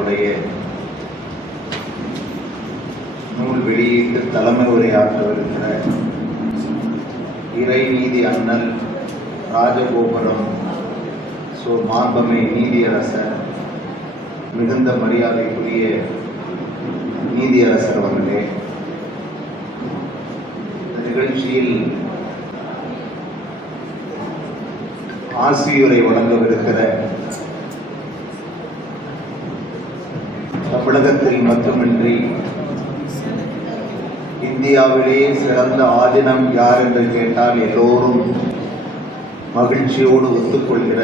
அவர்களுடைய நூல் வெளியீட்டு தலைமை உரை இறைநீதி இறை நீதி அண்ணல் ராஜகோபுரம் சோ மார்பமை நீதியரசர் மிகுந்த மரியாதைக்குரிய நீதியரசர் அவர்களே நிகழ்ச்சியில் ஆசியுரை வழங்கவிருக்கிற தமிழகத்தில் மட்டுமின்றி இந்தியாவிலேயே சிறந்த ஆதினம் யார் என்று கேட்டால் எல்லோரும் மகிழ்ச்சியோடு ஒத்துக்கொள்கிற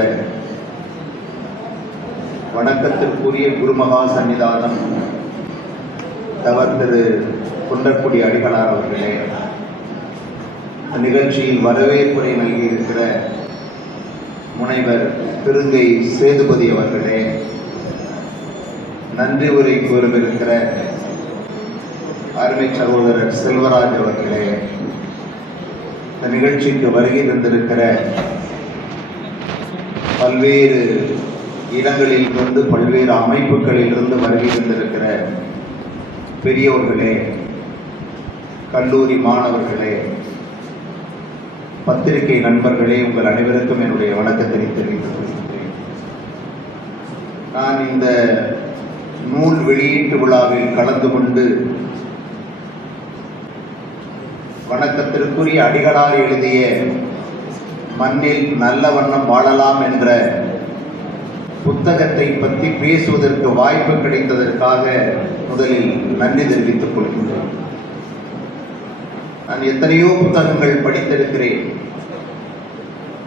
வணக்கத்திற்குரிய குருமகா சன்னிதானம் தவர் திரு குன்றக்குடி அடிகளார் அவர்களே. நிகழ்ச்சியில் வரவேற்புரை நல்கியிருக்கிற முனைவர் பெருங்கை சேதுபதி அவர்களே. நன்றி உரை கூறவிருக்கிற அருமை சகோதரர் செல்வராஜ் அவர்களே இந்த நிகழ்ச்சிக்கு வருகை தந்திருக்கிற பல்வேறு இடங்களில் இருந்து பல்வேறு அமைப்புகளில் இருந்து வருகை தந்திருக்கிற பெரியவர்களே கல்லூரி மாணவர்களே பத்திரிகை நண்பர்களே உங்கள் அனைவருக்கும் என்னுடைய வணக்கத்தினை தெரிவித்துக் கொள்கிறேன் நான் இந்த நூல் வெளியீட்டு விழாவில் கலந்து கொண்டு வணக்கத்திற்குரிய அடிகளார் எழுதிய மண்ணில் நல்ல வண்ணம் வாழலாம் என்ற புத்தகத்தை பற்றி பேசுவதற்கு வாய்ப்பு கிடைத்ததற்காக முதலில் நன்றி தெரிவித்துக் கொள்கின்றேன். நான் எத்தனையோ புத்தகங்கள் படித்திருக்கிறேன்.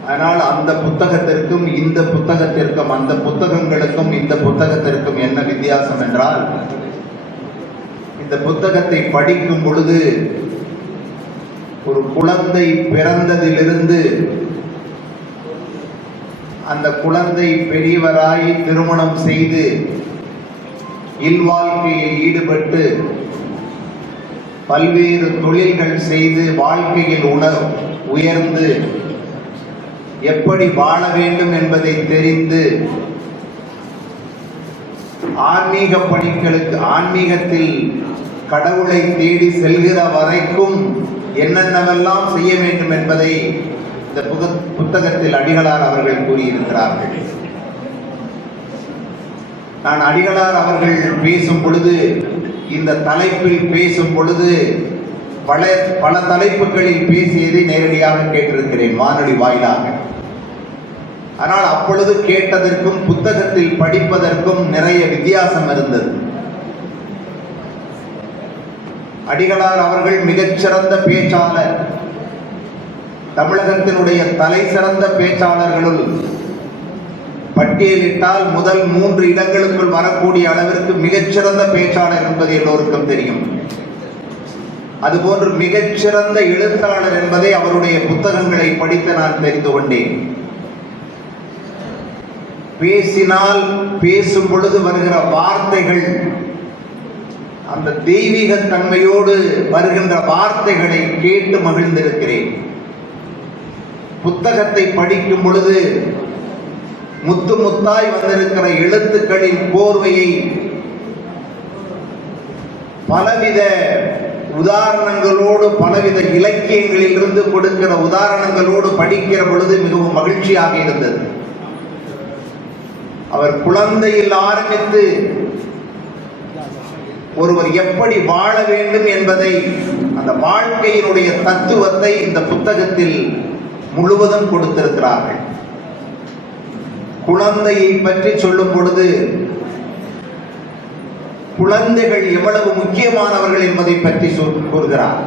ஆனால் அந்த புத்தகத்திற்கும் இந்த புத்தகத்திற்கும் அந்த புத்தகங்களுக்கும் இந்த புத்தகத்திற்கும் என்ன வித்தியாசம் என்றால் இந்த புத்தகத்தை படிக்கும் பொழுது ஒரு குழந்தை பிறந்ததிலிருந்து அந்த குழந்தை பெரியவராய் திருமணம் செய்து இல்வாழ்க்கையில் ஈடுபட்டு பல்வேறு தொழில்கள் செய்து வாழ்க்கையில் உணர் உயர்ந்து எப்படி வாழ வேண்டும் என்பதை தெரிந்து ஆன்மீக பணிகளுக்கு ஆன்மீகத்தில் கடவுளை தேடி செல்கிற வரைக்கும் என்னென்னவெல்லாம் செய்ய வேண்டும் என்பதை இந்த புக- புத்தகத்தில் அடிகளார் அவர்கள் கூறியிருக்கிறார்கள். நான் அடிகளார் அவர்கள் பேசும் பொழுது இந்த தலைப்பில் பேசும் பொழுது பல பல தலைப்புகளில் பேசியதை நேரடியாக கேட்டிருக்கிறேன் வானொலி வாயிலாக. ஆனால் அப்பொழுது கேட்டதற்கும் புத்தகத்தில் படிப்பதற்கும் நிறைய வித்தியாசம் இருந்தது. அடிகளார் அவர்கள் மிகச்சிறந்த பேச்சாளர். தமிழகத்தினுடைய தலை சிறந்த பேச்சாளர்களுள் பட்டியலிட்டால் முதல் மூன்று இடங்களுக்குள் வரக்கூடிய அளவிற்கு மிகச்சிறந்த பேச்சாளர் என்பது எல்லோருக்கும் தெரியும். அதுபோன்று மிகச்சிறந்த எழுத்தாளர் என்பதை அவருடைய புத்தகங்களை படித்து நான் தெரிந்து கொண்டேன். பேசினால் பேசும் பொழுது வருகிற வார்த்தைகள் அந்த தெய்வீக தன்மையோடு வருகின்ற வார்த்தைகளை கேட்டு மகிழ்ந்திருக்கிறேன். புத்தகத்தை படிக்கும் பொழுது முத்து முத்தாய் வந்திருக்கிற எழுத்துக்களின் கோர்வையை பலவித உதாரணங்களோடு பலவித இலக்கியங்களில் இருந்து கொடுக்கிற உதாரணங்களோடு படிக்கிற பொழுது மிகவும் மகிழ்ச்சியாக இருந்தது. அவர் குழந்தையில் ஆரம்பித்து ஒருவர் எப்படி வாழ வேண்டும் என்பதை அந்த வாழ்க்கையினுடைய தத்துவத்தை இந்த புத்தகத்தில் முழுவதும் கொடுத்திருக்கிறார்கள். குழந்தையை பற்றி சொல்லும் பொழுது குழந்தைகள் எவ்வளவு முக்கியமானவர்கள் என்பதை பற்றி சொல்- கூறுகிறார்.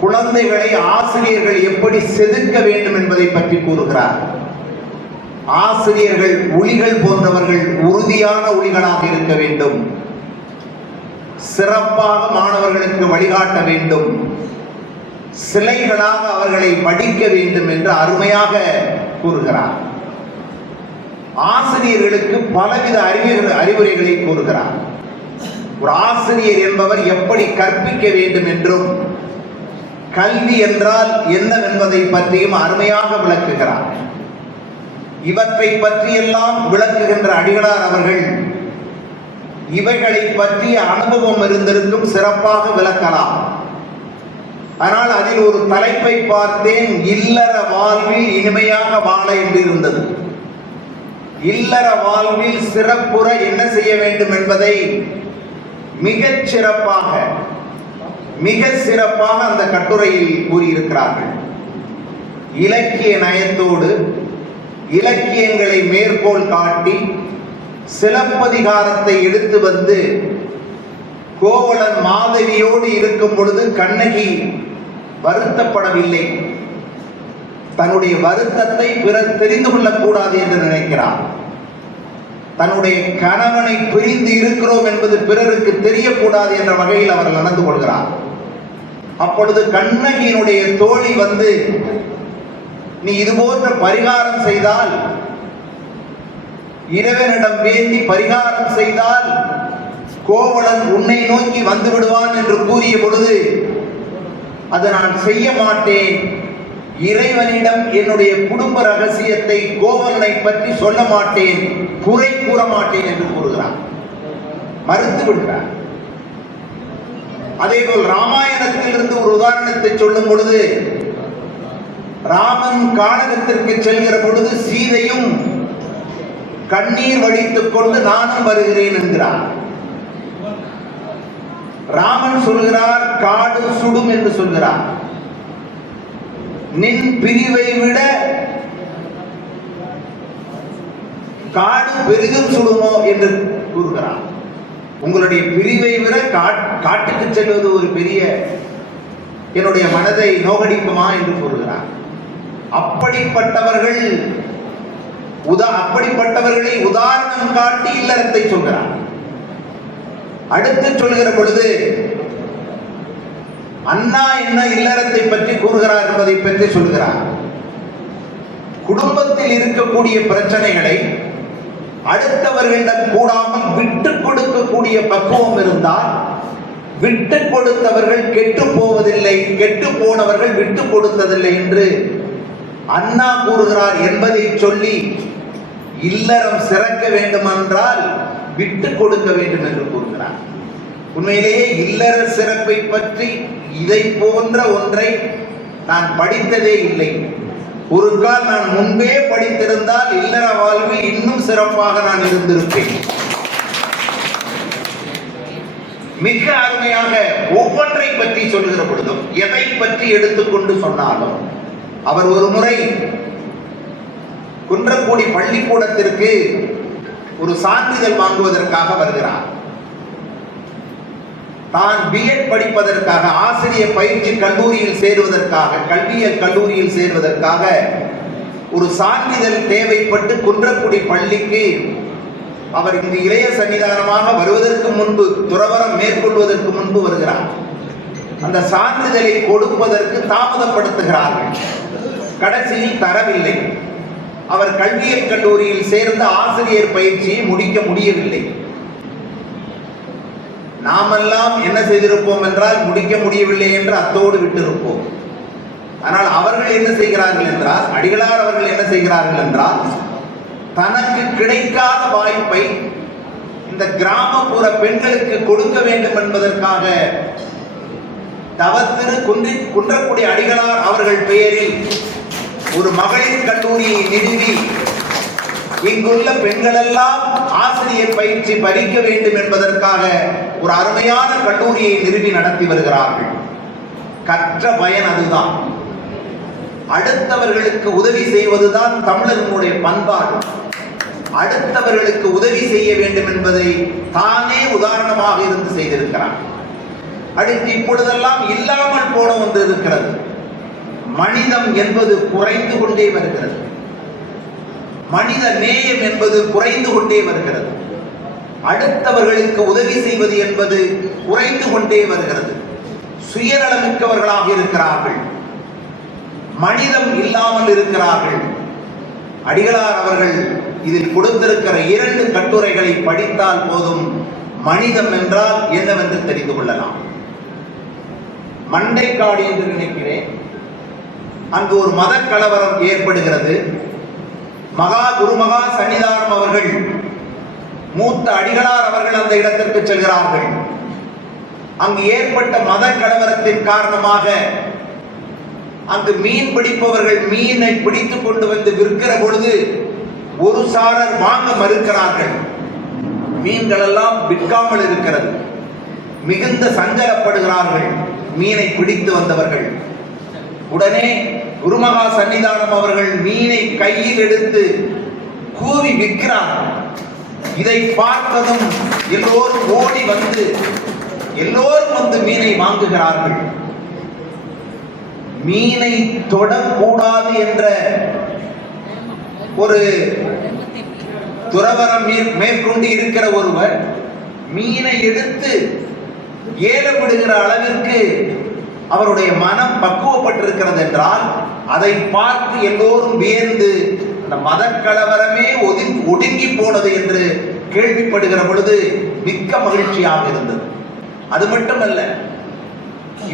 குழந்தைகளை ஆசிரியர்கள் எப்படி செதுக்க வேண்டும் என்பதை பற்றி கூறுகிறார். ஆசிரியர்கள் ஒளிகள் போன்றவர்கள் உறுதியான ஒளிகளாக இருக்க வேண்டும். சிறப்பாக மாணவர்களுக்கு வழிகாட்ட வேண்டும். சிலைகளாக அவர்களை வடிக்க வேண்டும் என்று அருமையாக கூறுகிறார். ஆசிரியர்களுக்கு பலவித அறிவுரை அறிவுரைகளை கூறுகிறார். ஒரு ஆசிரியர் என்பவர் எப்படி கற்பிக்க வேண்டும் என்றும் கல்வி என்றால் என்னவென்பதை பற்றியும் அருமையாக விளக்குகிறார். இவற்றை பற்றியெல்லாம் விளக்குகின்ற அடிகளார் அவர்கள் இவைகளை பற்றிய அனுபவம் இருந்திருக்கும் சிறப்பாக விளக்கலாம். ஆனால் அதில் ஒரு தலைப்பை பார்த்தேன் இல்லற வாழ்வில் இனிமையாக வாழ என்று இருந்தது. இல்லற வாழ்வில் சிறப்புற என்ன செய்ய வேண்டும் என்பதை மிகச் சிறப்பாக மிக சிறப்பாக அந்த கட்டுரையில் கூறியிருக்கிறார்கள். இலக்கிய நயத்தோடு இலக்கியங்களை மேற்கோள் காட்டி சிலப்பதிகாரத்தை எடுத்து வந்து கோவலன் மாதவியோடு இருக்கும் பொழுது கண்ணகி வருத்தப்படவில்லை. தன்னுடைய வருத்தத்தை பிறர் தெரிந்து கொள்ளக்கூடாது என்று நினைக்கிறார். தன்னுடைய கணவனை பிரிந்து இருக்கிறோம் என்பது பிறருக்கு தெரியக்கூடாது என்ற வகையில் அவர் நடந்து கொள்கிறார். அப்பொழுது கண்ணகியினுடைய தோழி வந்து நீ இது போன்ற பரிகாரம் செய்தால் இறைவனிடம் வேண்டி பரிகாரம் செய்தால் கோவலன் உன்னை நோக்கி வந்து விடுவான் என்று கூறிய பொழுது அதை நான் செய்ய மாட்டேன். இறைவனிடம் என்னுடைய குடும்ப ரகசியத்தை கோவலனை பற்றி சொல்ல மாட்டேன் குறை கூற மாட்டேன் என்று கூறுகிறான். மறுத்து விடுகிறார் அதேபோல் ராமாயணத்திலிருந்து ஒரு உதாரணத்தை சொல்லும் பொழுது ராமன் கானகத்திற்கு செல்கிற பொழுது சீதையும் கண்ணீர் வடித்துக் கொண்டு நானும் வருகிறேன் என்கிறார். ராமன் சொல்கிறார் காடு சுடும் என்று சொல்கிறார். நின் பிரிவை விட காடு பெரிதும் சுடுமோ என்று கூறுகிறார். உங்களுடைய பிரிவை விட காட்- காட்டுக்கு செல்வது ஒரு பெரிய என்னுடைய மனதை நோகடிக்குமா என்று கூறுகிறார். அப்படிப்பட்டவர்கள் உதா அப்படிப்பட்டவர்களை உதாரணம் காட்டி இல்லறத்தை சொல்கிறார் அடுத்து சொல்கிற பொழுது அண்ணா என்ன இல்லறத்தை பற்றி கூறுகிறார் என்பதை பற்றி சொல்கிறார். குடும்பத்தில் இருக்கக்கூடிய பிரச்சனைகளை அடுத்தவர்களிடம் கூடாமல் விட்டு கொடுக்கக்கூடிய பக்குவம் இருந்தால் விட்டு கொடுத்தவர்கள் கெட்டு போவதில்லை கெட்டு போனவர்கள் விட்டு கொடுத்ததில்லை என்று அண்ணா கூறுகிறார் என்பதை சொல்லி இல்லறம் சிறக்க வேண்டுமென்றால் விட்டு கொடுக்க வேண்டும் என்று கூறுகிறார். உண்மையிலேயே இல்லற சிறப்பை பற்றி இதை போன்ற ஒன்றை நான் படித்ததே இல்லை. ஒரு கால் நான் முன்பே படித்திருந்தால் இல்லற வாழ்வு இன்னும் சிறப்பாக நான் இருந்திருப்பேன். மிக அருமையாக ஒவ்வொன்றை பற்றி சொல்லுகிற பொழுதும் எதை பற்றி எடுத்துக்கொண்டு சொன்னாலும் அவர் ஒரு முறை குன்றக்குடி பள்ளிக்கூடத்திற்கு ஒரு சான்றிதழ் வாங்குவதற்காக வருகிறார். தான் பிஎட் படிப்பதற்காக ஆசிரியர் பயிற்சி கல்லூரியில் சேருவதற்காக கல்வியல் கல்லூரியில் சேருவதற்காக ஒரு சான்றிதழ் தேவைப்பட்டு குன்றக்குடி பள்ளிக்கு அவர் இங்கு இளைய சன்னிதானமாக வருவதற்கு முன்பு துறவரம் மேற்கொள்வதற்கு முன்பு வருகிறார். அந்த சான்றிதழை கொடுப்பதற்கு தாமதப்படுத்துகிறார்கள். கடைசியில் தரவில்லை. அவர் கல்வியியல் கல்லூரியில் சேர்ந்த ஆசிரியர் பயிற்சியை முடிக்க முடியவில்லை. நாமெல்லாம் என்ன செய்திருப்போம் என்றால் முடிக்க முடியவில்லை என்று அத்தோடு விட்டிருப்போம். ஆனால் அவர்கள் என்ன செய்கிறார்கள் என்றால் அடிகளார் அவர்கள் என்ன செய்கிறார்கள் என்றால் தனக்கு கிடைக்காத வாய்ப்பை இந்த கிராமப்புற பெண்களுக்கு கொடுக்க வேண்டும் என்பதற்காக தவத்திரு குன்றி குன்றக்குடி அடிகளார் அவர்கள் பெயரில் ஒரு மகளிர் கல்லூரியை நிறுவி இங்குள்ள பெண்களெல்லாம் ஆசிரியர் பயிற்சி பறிக்க வேண்டும் என்பதற்காக ஒரு அருமையான கல்லூரியை நிறுவி நடத்தி வருகிறார்கள். கற்ற பயன் அதுதான். அடுத்தவர்களுக்கு உதவி செய்வதுதான் தமிழர்களுடைய பண்பாடு. அடுத்தவர்களுக்கு உதவி செய்ய வேண்டும் என்பதை தானே உதாரணமாக இருந்து செய்திருக்கிறான் அடுத்து இப்பொழுதெல்லாம் இல்லாமல் போன ஒன்று இருக்கிறது. மனிதம் என்பது குறைந்து கொண்டே வருகிறது. மனித நேயம் என்பது குறைந்து கொண்டே வருகிறது. அடுத்தவர்களுக்கு உதவி செய்வது என்பது குறைந்து கொண்டே வருகிறது. சுயநலமிக்கவர்களாக இருக்கிறார்கள். மனிதம் இல்லாமல் இருக்கிறார்கள். அடிகளார் அவர்கள் இதில் கொடுத்திருக்கிற இரண்டு கட்டுரைகளை படித்தால் போதும் மனிதம் என்றால் என்னவென்று தெரிந்து கொள்ளலாம். மண்டைக்காடு என்று நினைக்கிறேன். அங்கு ஒரு மத கலவரம் ஏற்படுகிறது. மகா குருமகா சன்னிதானம் அவர்கள் மூத்த அடிகளார் அவர்கள் அந்த இடத்திற்கு செல்கிறார்கள். அங்கு ஏற்பட்ட மத கலவரத்தின் காரணமாக அங்கு மீன் பிடிப்பவர்கள் மீனை பிடித்துக் கொண்டு வந்து விற்கிற பொழுது ஒரு சாரர் வாங்க மறுக்கிறார்கள். மீன்கள் எல்லாம் விற்காமல் இருக்கிறது. மிகுந்த சஞ்சலப்படுகிறார்கள். மீனை பிடித்து வந்தவர்கள். உடனே குருமகா சன்னிதானம் அவர்கள் மீனை கையில் எடுத்து கூவி விற்கிறார். இதை பார்த்ததும் எல்லோரும் ஓடி வந்து எல்லோரும் வந்து மீனை வாங்குகிறார்கள். மீனை தொடக்கூடாது என்ற ஒரு துறவரம் மேற்கொண்டு இருக்கிற ஒருவர் மீனை எடுத்து ஏலப்படுகிற அளவிற்கு அவருடைய மனம் பக்குவப்பட்டிருக்கிறது என்றால் அதை பார்த்து எல்லோரும் வியந்து அந்த மத கலவரமே ஒதுங்கி ஒடுங்கி போனது என்று கேள்விப்படுகிற பொழுது மிக்க மகிழ்ச்சியாக இருந்தது. அது மட்டுமல்ல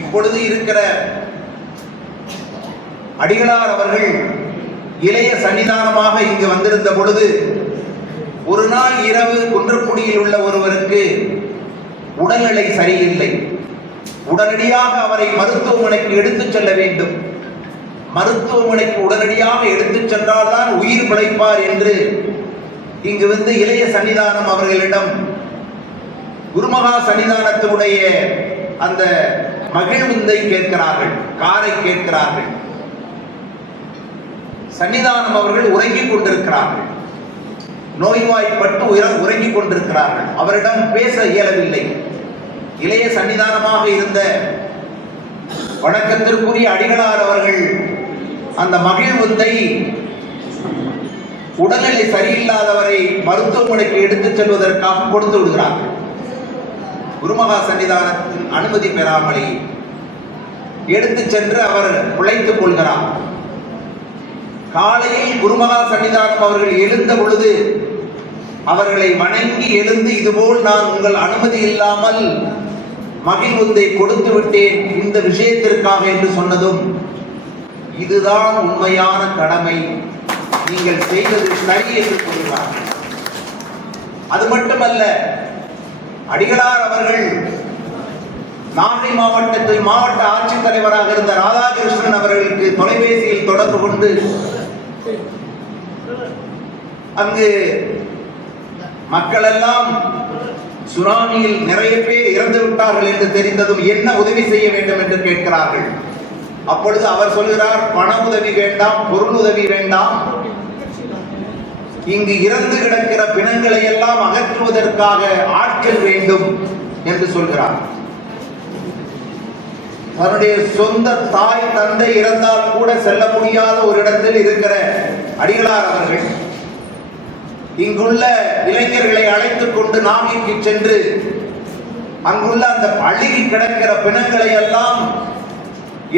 இப்பொழுது இருக்கிற அடிகளார் அவர்கள் இளைய சன்னிதானமாக இங்கு வந்திருந்த பொழுது ஒரு நாள் இரவு குன்றக்குடியில் உள்ள ஒருவருக்கு உடல்நிலை சரியில்லை. உடனடியாக அவரை மருத்துவமனைக்கு எடுத்துச் செல்ல வேண்டும். மருத்துவமனைக்கு உடனடியாக எடுத்துச் சென்றால்தான் உயிர் பிழைப்பார் என்று இங்கு வந்து இளைய சன்னிதானம் அவர்களிடம் குருமகா சன்னிதானத்தினுடைய அந்த மகிழ்விந்தை கேட்கிறார்கள் காரை கேட்கிறார்கள். சன்னிதானம் அவர்கள் உறங்கிக் கொண்டிருக்கிறார்கள். நோய்வாய்ப்பட்டு உயர- உறங்கிக் கொண்டிருக்கிறார்கள். அவரிடம் பேச இயலவில்லை. இளைய சன்னிதானமாக இருந்த வணக்கத்திற்குரிய அடிகளார் அவர்கள் அந்த மகிழ்வுத்தை உடல்நிலை சரியில்லாதவரை மருத்துவமனைக்கு எடுத்துச் செல்வதற்காக கொடுத்து விடுகிறார். குருமகா சன்னிதானத்தின் அனுமதி பெறாமலே எடுத்து சென்று அவர் பிழைத்துக் கொள்கிறார். காலையில் குருமகா சன்னிதானம் அவர்கள் எழுந்த பொழுது அவர்களை வணங்கி எழுந்து இதுபோல் நான் உங்கள் அனுமதி இல்லாமல் மகிழ்வுந்தை கொடுத்து விட்டேன் இந்த விஷயத்திற்காக என்று சொன்னதும் இதுதான் உண்மையான கடமை. நீங்கள் செய்தது சரி என்று கூறினார் அது மட்டுமல்ல அடிகளார் அவர்கள் நாகை மாவட்டத்தில் மாவட்ட ஆட்சித்தலைவராக இருந்த ராதாகிருஷ்ணன் அவர்களுக்கு தொலைபேசியில் தொடர்பு கொண்டு அங்கு மக்கள் எல்லாம் சுனாமியில் நிறைய பேர் இறந்து விட்டார்கள் என்று தெரிந்ததும் என்ன உதவி செய்ய வேண்டும் என்று கேட்கிறார்கள். அப்பொழுது அவர் சொல்கிறார் பண உதவி வேண்டாம் பொருள் உதவி வேண்டாம். இங்கு இறந்து கிடக்கிற பிணங்களை எல்லாம் அகற்றுவதற்காக ஆட்கள் வேண்டும் என்று சொல்கிறார். தன்னுடைய சொந்த தாய் தந்தை இறந்தால் கூட செல்ல முடியாத ஒரு இடத்தில் இருக்கிற அடிகளார் அவர்கள் இங்குள்ள இளைஞர்களை அழைத்துக் கொண்டு நாகைக்கு சென்று அங்குள்ள அந்த அழுகி கிடக்கிற பிணங்களை எல்லாம்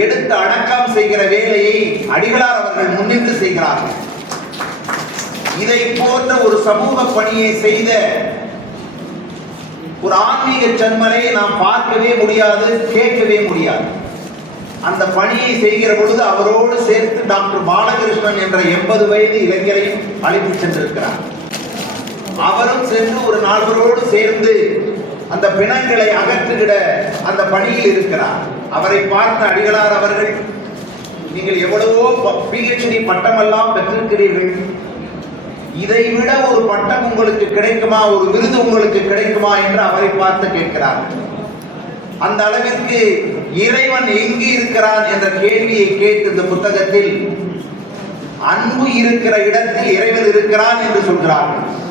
எடுத்து அடக்கம் செய்கிற வேலையை அடிகளார் அவர்கள் முன்னின்று செய்கிறார்கள். இதை போன்ற ஒரு சமூக பணியை செய்த ஒரு ஆன்மீக சன்மரை நாம் பார்க்கவே முடியாது கேட்கவே முடியாது. அந்த பணியை செய்கிற பொழுது அவரோடு சேர்த்து டாக்டர் பாலகிருஷ்ணன் என்ற எண்பது வயது இளைஞரையும் அழைத்து சென்றிருக்கிறார். அவரும் சென்று ஒரு நால்வரோடு சேர்ந்து அந்த பிணங்களை அகற்றுகிற அந்த பணியில் இருக்கிறார். அவரை பார்த்த அடிகளார் அவர்கள் நீங்கள் எவ்வளவோ பிஹெச்டி பட்டமெல்லாம் பெற்றிருக்கிறீர்கள். இதை விட ஒரு பட்டம் உங்களுக்கு கிடைக்குமா? ஒரு விருது உங்களுக்கு கிடைக்குமா? என்று அவரை பார்த்து கேட்கிறார். அந்த அளவிற்கு இறைவன் எங்கு இருக்கிறான் என்ற கேள்வியை கேட்டு இந்த புத்தகத்தில் அன்பு இருக்கிற இடத்தில் இறைவன் இருக்கிறான் என்று சொல்கிறார்கள்.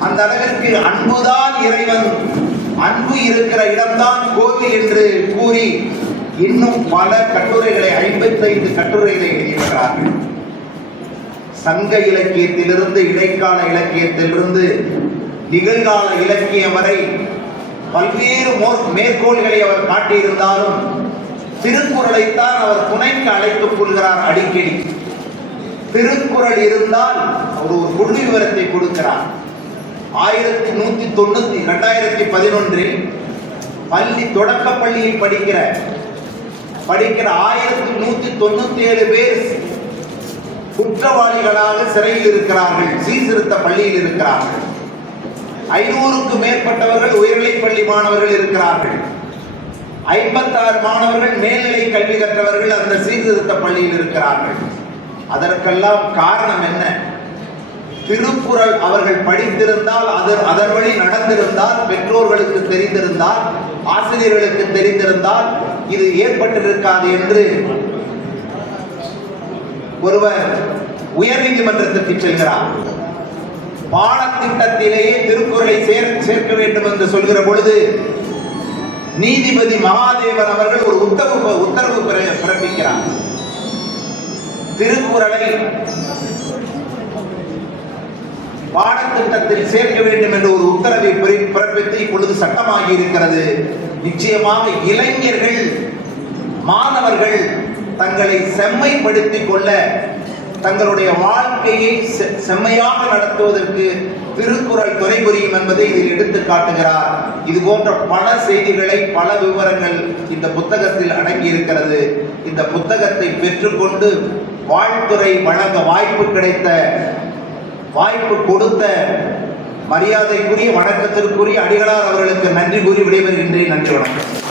அந்த அளவிற்கு அன்புதான் இறைவன். அன்பு இருக்கிற இடம்தான் கோவில் என்று கூறி இன்னும் பல கட்டுரைகளை ஐம்பத்தைந்து கட்டுரைகளை எழுதியிருக்கிறார்கள். சங்க இலக்கியத்திலிருந்து இடைக்கால இலக்கியத்திலிருந்து நிகழ்கால இலக்கியம் வரை பல்வேறு மோர் மேற்கோள்களை அவர் காட்டியிருந்தாலும் திருக்குறளைத்தான் அவர் துணைக்கு அழைத்துக் கொள்கிறார் அடிக்கடி. திருக்குறள் இருந்தால் அவர் ஒரு புள்ளி விவரத்தை கொடுக்கிறார். ஆயிரத்தி நூத்தி தொண்ணூத்தி ரெண்டாயிரத்தி பதினொன்றில் பள்ளி தொடக்க பள்ளியில் படிக்கிற படிக்கிற ஆயிரத்தி நூத்தி தொண்ணூத்தி ஏழு பேர் குற்றவாளிகளாக சிறையில் இருக்கிறார்கள் சீர்திருத்த பள்ளியில் இருக்கிறார்கள். ஐநூறுக்கு மேற்பட்டவர்கள் உயர்நிலைப் பள்ளி மாணவர்கள் இருக்கிறார்கள். ஐம்பத்தாறு மாணவர்கள் மேல்நிலை கல்வி கற்றவர்கள் அந்த சீர்திருத்த பள்ளியில் இருக்கிறார்கள். அதற்கெல்லாம் காரணம் என்ன? திருக்குறள் அவர்கள் படித்திருந்தால் அது அதன் வழி நடந்திருந்தால் பெற்றோர்களுக்கு தெரிந்திருந்தால் ஆசிரியர்களுக்கு தெரிந்திருந்தால் இது ஏற்பட்டிருக்காது என்று ஒருவர் உயர்நீதிமன்றத்திற்கு செல்கிறார். பாடத்திட்டத்திலேயே திருக்குறளை சேர் சேர்க்க வேண்டும் என்று சொல்கிற பொழுது நீதிபதி மகாதேவன் அவர்கள் ஒரு உத்தரவு உத்தரவு பிற- பிறப்பிக்கிறார். திருக்குறளை பாடத்திட்டத்தில் சேர்க்க வேண்டும் என்ற ஒரு உத்தரவை பிறப்பித்து இப்பொழுது சட்டமாகி இருக்கிறது. நிச்சயமாக இளைஞர்கள் மாணவர்கள் தங்களை செம்மைப்படுத்திக் கொள்ள தங்களுடைய வாழ்க்கையை செ- செம்மையாக நடத்துவதற்கு திருக்குறள் துறை புரியும் என்பதை இதில் எடுத்து காட்டுகிறார். இது போன்ற பல செய்திகளை பல விவரங்கள் இந்த புத்தகத்தில் அடங்கி இருக்கிறது இந்த புத்தகத்தை பெற்றுக்கொண்டு வாழ்த்துறை வழங்க வாய்ப்பு கிடைத்த வாய்ப்பு கொடுத்த மரியாதைக்குரிய வணக்கத்திற்குரிய அடிகளார் அவர்களுக்கு நன்றி கூறி விடைபெறுகின்றேன் நன்றி வணக்கம்.